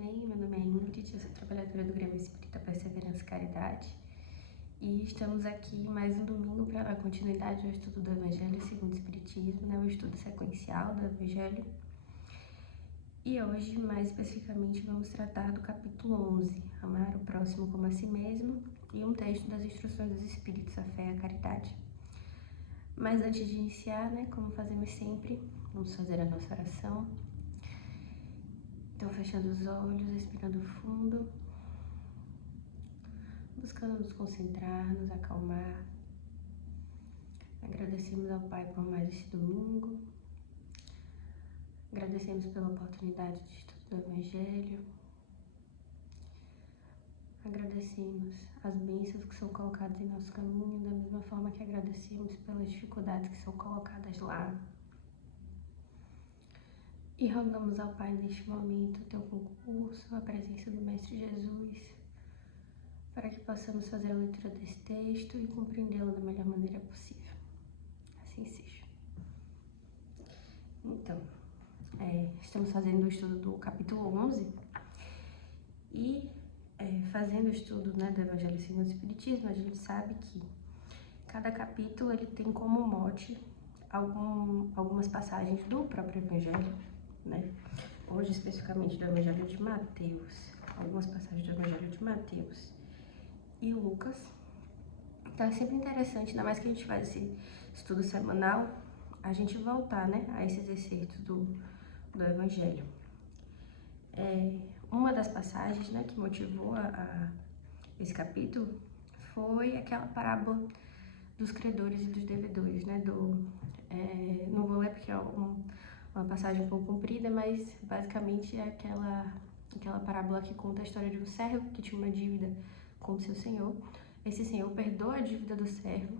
bem? Meu nome é Ingrid, eu sou trabalhadora do Grêmio Espírita Perseverança e Caridade e estamos aqui mais um domingo para a continuidade do estudo do Evangelho segundo o Espiritismo, o estudo sequencial do Evangelho. E hoje, mais especificamente, vamos tratar do capítulo 11, Amar o Próximo como a Si Mesmo, e um texto das Instruções dos Espíritos, a Fé e a Caridade. Mas antes de iniciar, como fazemos sempre, vamos fazer a nossa oração. Então, fechando os olhos, respirando fundo, buscando nos concentrar, nos acalmar. Agradecemos ao Pai por mais esse domingo. Agradecemos pela oportunidade de estudo do Evangelho. Agradecemos as bênçãos que são colocadas em nosso caminho, da mesma forma que agradecemos pelas dificuldades que são colocadas lá. E rogamos ao Pai neste momento o teu concurso, a presença do Mestre Jesus, para que possamos fazer a leitura desse texto e compreendê-lo da melhor maneira possível. Assim seja. Então, estamos fazendo o estudo do capítulo 11 e fazendo o estudo do Evangelho segundo o Espiritismo, a gente sabe que cada capítulo ele tem como mote algumas passagens do próprio Evangelho, Hoje, especificamente do Evangelho de Mateus, algumas passagens do Evangelho de Mateus e Lucas. Então é sempre interessante, ainda mais que a gente faz esse estudo semanal, a gente voltar, a esses excertos do Evangelho. Uma das passagens, que motivou esse capítulo foi aquela parábola dos credores e dos devedores, não vou ler porque é uma passagem um pouco comprida, mas basicamente é aquela parábola que conta a história de um servo que tinha uma dívida com o seu senhor. Esse senhor perdoa a dívida do servo,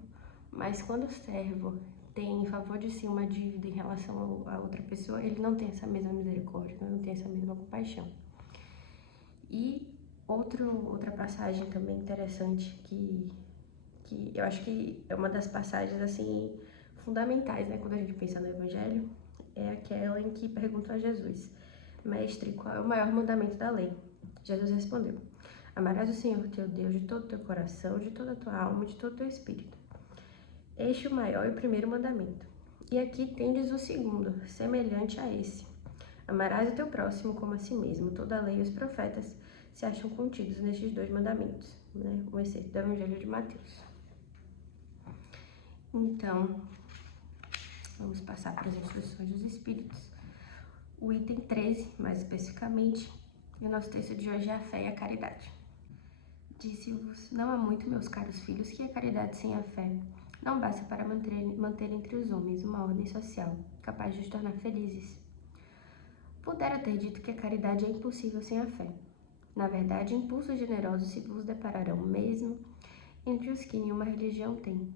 mas quando o servo tem em favor de si uma dívida em relação a outra pessoa, ele não tem essa mesma misericórdia, não tem essa mesma compaixão. E outra passagem também interessante que eu acho que é uma das passagens assim fundamentais, quando a gente pensa no Evangelho, é aquela em que perguntam a Jesus: Mestre, qual é o maior mandamento da lei? Jesus respondeu: Amarás o Senhor teu Deus de todo o teu coração, de toda a tua alma, de todo o teu espírito. Este é o maior e o primeiro mandamento. E aqui tendes o segundo, semelhante a esse: Amarás o teu próximo como a si mesmo. Toda a lei e os profetas se acham contidos nestes dois mandamentos, o excerto do Evangelho de Mateus. Então, vamos passar para as instruções dos Espíritos. O item 13, mais especificamente, e o nosso texto de hoje é a fé e a caridade. Disse-vos, não há muito, meus caros filhos, que a caridade sem a fé não basta para manter entre os homens uma ordem social, capaz de os tornar felizes. Pudera ter dito que a caridade é impossível sem a fé. Na verdade, impulsos generosos se vos depararão mesmo entre os que nenhuma religião tem.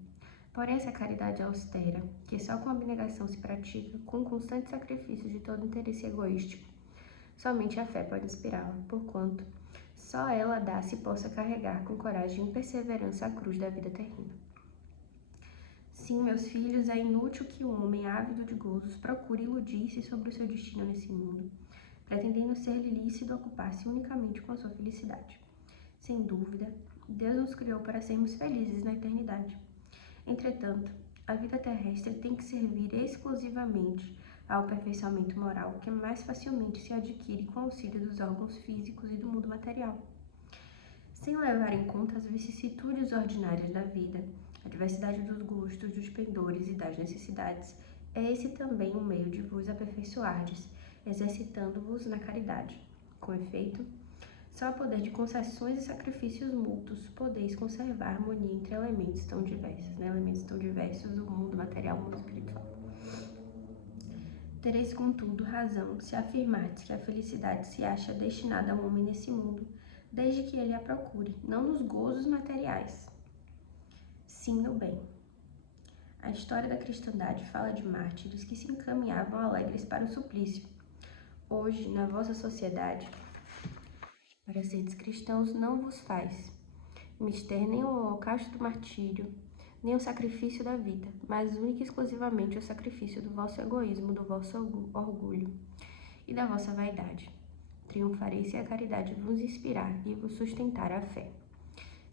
Porém, essa caridade austera, que só com abnegação se pratica, com constante sacrifício de todo interesse egoístico, somente a fé pode inspirá-la, porquanto só ela dá se possa carregar com coragem e perseverança a cruz da vida terrena. Sim, meus filhos, é inútil que um homem ávido de gozos procure iludir-se sobre o seu destino nesse mundo, pretendendo ser-lhe lícito ocupar-se unicamente com a sua felicidade. Sem dúvida, Deus nos criou para sermos felizes na eternidade. Entretanto, a vida terrestre tem que servir exclusivamente ao aperfeiçoamento moral, que mais facilmente se adquire com o auxílio dos órgãos físicos e do mundo material. Sem levar em conta as vicissitudes ordinárias da vida, a diversidade dos gostos, dos pendores e das necessidades, é esse também um meio de vos aperfeiçoardes, exercitando-vos na caridade. Com efeito, só a poder de concessões e sacrifícios mútuos podeis conservar a harmonia entre elementos tão diversos do mundo material e do mundo espiritual. Tereis, contudo, razão se afirmardes que a felicidade se acha destinada ao homem nesse mundo, desde que ele a procure, não nos gozos materiais, sim no bem. A história da cristandade fala de mártires que se encaminhavam alegres para o suplício. Hoje, na vossa sociedade, para seres cristãos não vos faz mister nem o holocausto do martírio, nem o sacrifício da vida, mas única e exclusivamente o sacrifício do vosso egoísmo, do vosso orgulho e da vossa vaidade. Triunfarei se a caridade vos inspirar e vos sustentar a fé.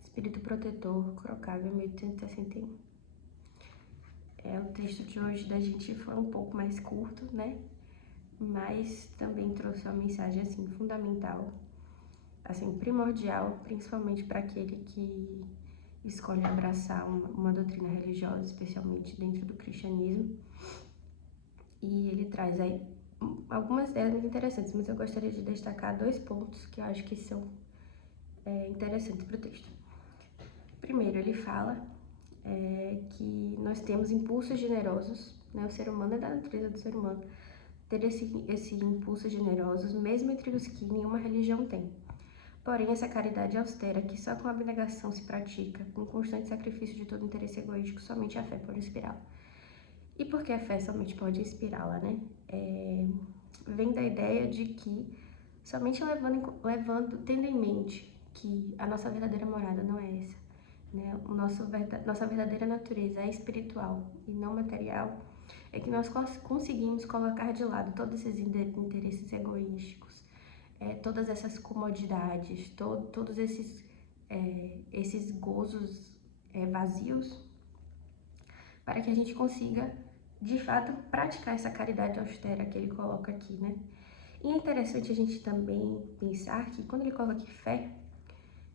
Espírito Protetor, Crocávio, 1861. O texto de hoje da gente foi um pouco mais curto, né? Mas também trouxe uma mensagem, assim, fundamental, assim, primordial, principalmente para aquele que escolhe abraçar uma doutrina religiosa, especialmente dentro do cristianismo. E ele traz aí algumas ideias muito interessantes, mas eu gostaria de destacar 2 pontos que eu acho que são interessantes para o texto. Primeiro, ele fala que nós temos impulsos generosos, né? O ser humano é da natureza do ser humano, ter esse impulso generosos, mesmo entre os que nenhuma religião tem. Porém, essa caridade austera, que só com abnegação se pratica, com constante sacrifício de todo interesse egoístico, somente a fé pode inspirá-la. E por que a fé somente pode inspirá-la, né? Vem da ideia de que somente tendo em mente que a nossa verdadeira morada não é essa, né? Nossa verdadeira natureza é espiritual e não material, é que nós conseguimos colocar de lado todos esses interesses egoísticos, todas essas comodidades, todos esses gozos vazios, para que a gente consiga, de fato, praticar essa caridade austera que ele coloca aqui, né? E é interessante a gente também pensar que quando ele coloca aqui fé,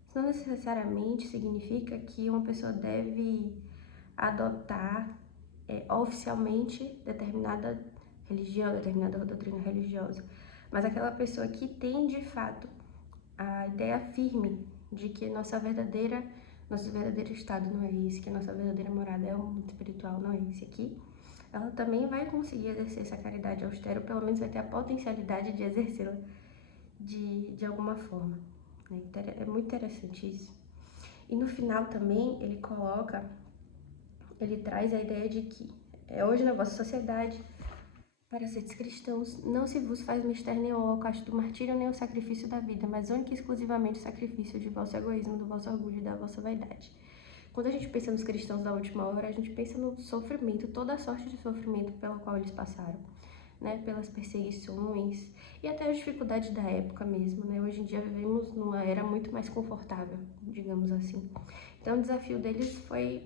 isso não necessariamente significa que uma pessoa deve adotar oficialmente determinada religião, determinada doutrina religiosa, mas aquela pessoa que tem, de fato, a ideia firme de que nosso verdadeiro estado não é esse, que a nossa verdadeira morada é o mundo espiritual, não é esse aqui, ela também vai conseguir exercer essa caridade austera, ou pelo menos vai ter a potencialidade de exercê-la de alguma forma. É muito interessante isso. E no final também ele traz a ideia de que hoje na vossa sociedade, para seres cristãos, não se vos faz mister nem o holocausto do martírio, nem o sacrifício da vida, mas única e exclusivamente o sacrifício de vosso egoísmo, do vosso orgulho e da vossa vaidade. Quando a gente pensa nos cristãos da última hora, a gente pensa no sofrimento, toda a sorte de sofrimento pela qual eles passaram, né? Pelas perseguições e até as dificuldades da época mesmo, né? Hoje em dia vivemos numa era muito mais confortável, digamos assim. Então o desafio deles foi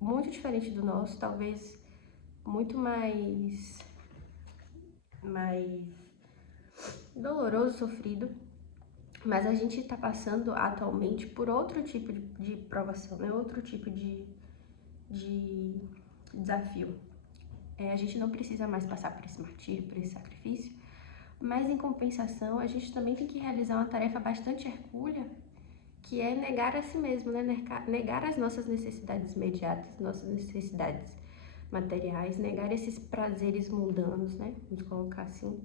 muito diferente do nosso, talvez muito mais doloroso, sofrido, mas a gente está passando atualmente por outro tipo de provação, né? Outro tipo de desafio. A gente não precisa mais passar por esse martírio, por esse sacrifício, mas em compensação a gente também tem que realizar uma tarefa bastante hercúlea, que é negar a si mesmo, né? Negar as nossas necessidades imediatas, nossas necessidades materiais, negar esses prazeres mundanos, né? Vamos colocar assim,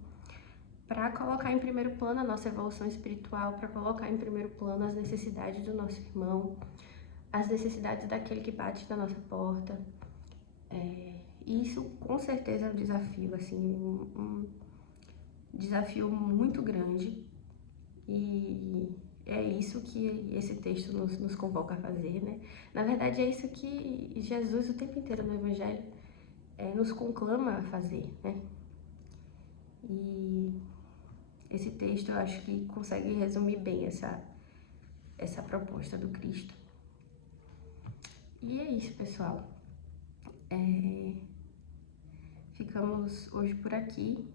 para colocar em primeiro plano a nossa evolução espiritual, para colocar em primeiro plano as necessidades do nosso irmão, as necessidades daquele que bate na nossa porta. Isso com certeza é um desafio, assim, um desafio muito grande, e é isso que esse texto nos convoca a fazer, né? Na verdade, é isso que Jesus o tempo inteiro no Evangelho nos conclama a fazer, né? E esse texto eu acho que consegue resumir bem essa proposta do Cristo. E é isso, pessoal. Ficamos hoje por aqui.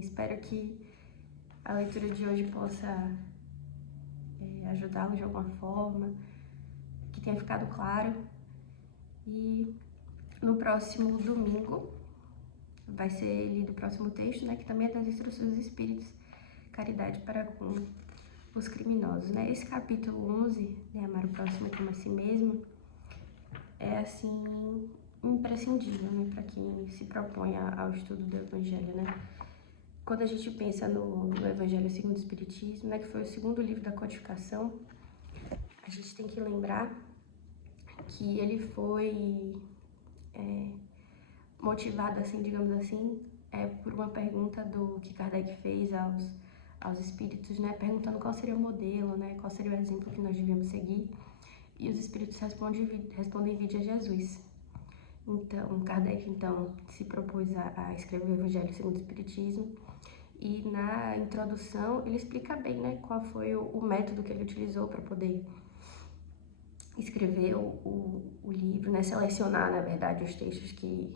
Espero que a leitura de hoje possa ajudá-lo de alguma forma, que tenha ficado claro. E no próximo domingo vai ser lido o próximo texto, né, que também é das instruções dos Espíritos, caridade para com os criminosos, né? Esse capítulo 11, né, amar o próximo como a si mesmo, é assim imprescindível, né, para quem se propõe ao estudo do Evangelho, né? Quando a gente pensa no Evangelho segundo o Espiritismo, né, que foi o segundo livro da codificação, a gente tem que lembrar que ele foi motivado, assim, digamos assim, por uma pergunta que Kardec fez aos espíritos, né, perguntando qual seria o modelo, né, qual seria o exemplo que nós devíamos seguir, e os espíritos respondem vide a Jesus. Então, Kardec, se propôs a escrever o Evangelho segundo o Espiritismo, E na introdução ele explica bem, né, qual foi o método que ele utilizou para poder escrever o livro, né, selecionar, na verdade, os textos que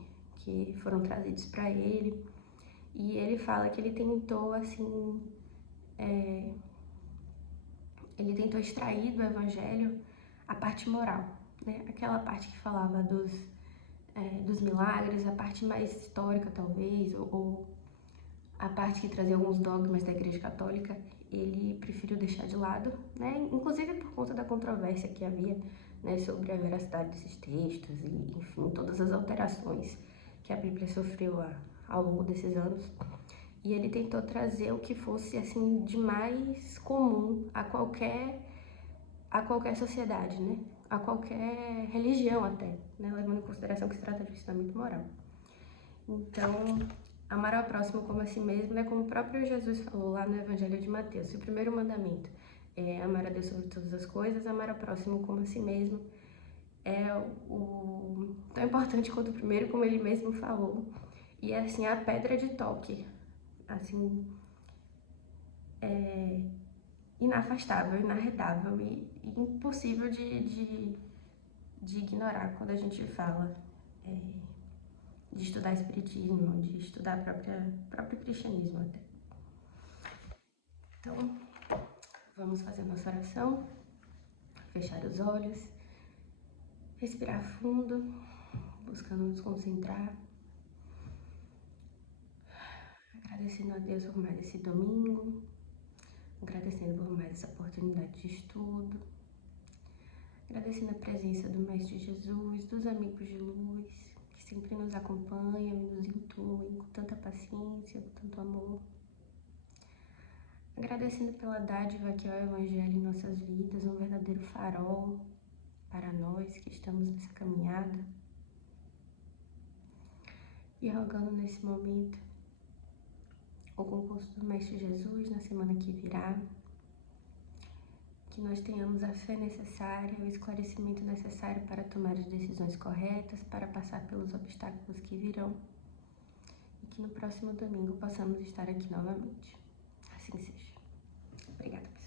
foram trazidos para ele. E ele fala que ele tentou, assim, ele tentou extrair do evangelho a parte moral, né, aquela parte que falava dos milagres, a parte mais histórica, talvez, ou a parte que trazia alguns dogmas da Igreja Católica, ele preferiu deixar de lado, né? Inclusive por conta da controvérsia que havia, né, sobre a veracidade desses textos e, enfim, todas as alterações que a Bíblia sofreu ao longo desses anos. E ele tentou trazer o que fosse, assim, de mais comum a qualquer sociedade, né? A qualquer religião até, né? Levando em consideração que se trata de um ensinamento moral. Então, amar ao próximo como a si mesmo é como o próprio Jesus falou lá no Evangelho de Mateus. Se o primeiro mandamento é amar a Deus sobre todas as coisas, amar ao próximo como a si mesmo é tão importante quanto o primeiro, como ele mesmo falou. E é assim, a pedra de toque, assim, inafastável, inarredável e impossível de ignorar quando a gente fala de estudar espiritismo, de estudar próprio cristianismo até. Então, vamos fazer nossa oração, fechar os olhos, respirar fundo, buscando nos concentrar, agradecendo a Deus por mais esse domingo, agradecendo por mais essa oportunidade de estudo, agradecendo a presença do Mestre Jesus, dos amigos de luz, que sempre nos acompanham e nos intuem com tanta paciência, com tanto amor. Agradecendo pela dádiva que é o Evangelho em nossas vidas, um verdadeiro farol para nós que estamos nessa caminhada. E rogando nesse momento o concurso do Mestre Jesus na semana que virá, que nós tenhamos a fé necessária, o esclarecimento necessário para tomar as decisões corretas, para passar pelos obstáculos que virão, e que no próximo domingo possamos estar aqui novamente. Assim seja. Obrigada.